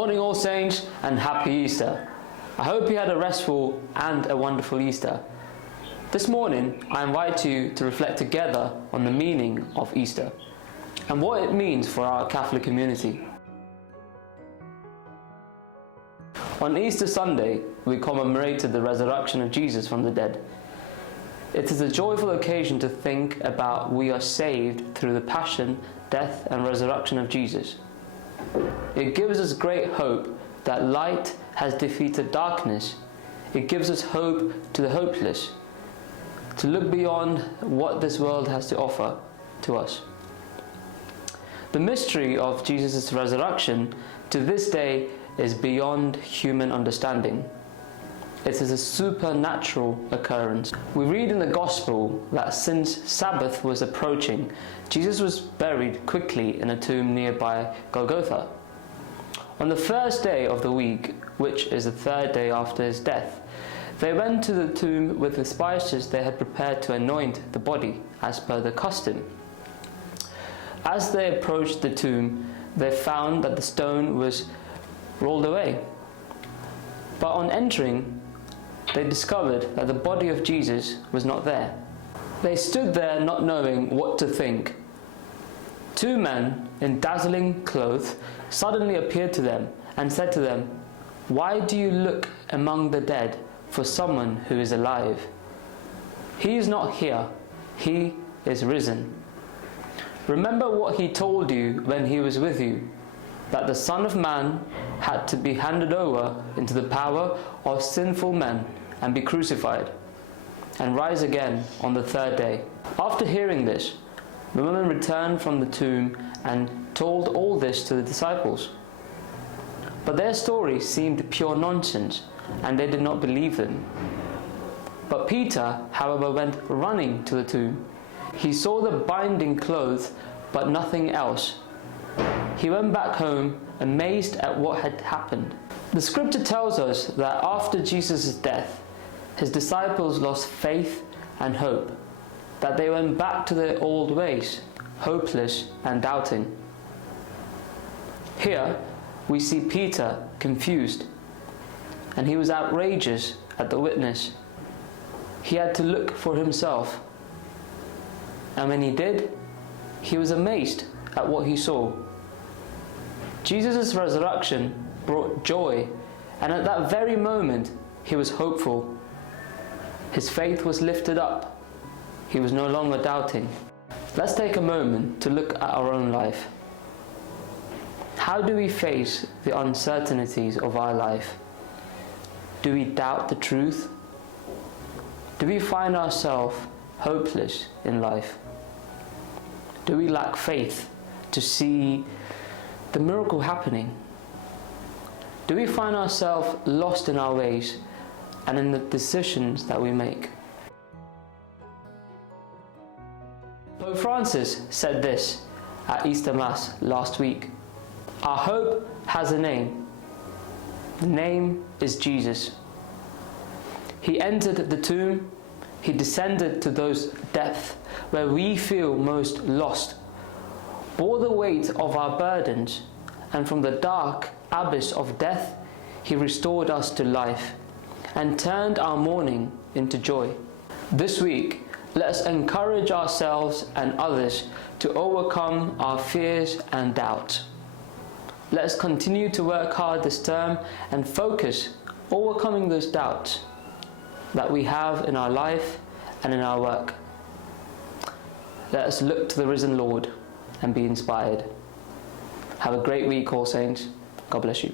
Morning all saints and happy Easter. I hope you had a restful and a wonderful Easter. This morning I invite you to reflect together on the meaning of Easter and what it means for our Catholic community. On Easter Sunday we commemorated the resurrection of Jesus from the dead. It is a joyful occasion to think about we are saved through the passion, death and resurrection of Jesus. It gives us great hope that light has defeated darkness. It gives us hope to the hopeless, to look beyond what this world has to offer to us. The mystery of Jesus' resurrection to this day is beyond human understanding. It is a supernatural occurrence. We read in the Gospel that since Sabbath was approaching, Jesus was buried quickly in a tomb nearby Golgotha. On the first day of the week, which is the third day after his death, they went to the tomb with the spices they had prepared to anoint the body, as per the custom. As they approached the tomb, they found that the stone was rolled away. But on entering, they discovered that the body of Jesus was not there. They stood there not knowing what to think. Two men in dazzling clothes suddenly appeared to them and said to them, "Why do you look among the dead for someone who is alive? He is not here, he is risen. Remember what he told you when he was with you, that the Son of Man had to be handed over into the power of sinful men and be crucified, and rise again on the third day." After hearing this, the women returned from the tomb and told all this to the disciples. But their story seemed pure nonsense, and they did not believe them. But Peter, however, went running to the tomb. He saw the binding clothes, but nothing else. He went back home, amazed at what had happened. The scripture tells us that after Jesus' death, his disciples lost faith and hope, that they went back to their old ways, hopeless and doubting. Here we see Peter confused, and he was outrageous at the witness. He had to look for himself, and when he did, he was amazed at what he saw. Jesus' resurrection brought joy, and at that very moment he was hopeful. His faith was lifted up. He was no longer doubting. Let's take a moment to look at our own life. How do we face the uncertainties of our life? Do we doubt the truth? Do we find ourselves hopeless in life? Do we lack faith to see the miracle happening? Do we find ourselves lost in our ways and in the decisions that we make? Pope Francis said this at Easter Mass last week: "Our hope has a name. The name is Jesus. He entered the tomb. He descended to those depths where we feel most lost, bore the weight of our burdens, and from the dark abyss of death, he restored us to life and turned our mourning into joy." This week, let us encourage ourselves and others to overcome our fears and doubts. Let us continue to work hard this term and focus overcoming those doubts that we have in our life and in our work. Let us look to the risen Lord and be inspired. Have a great week, all saints. God bless you.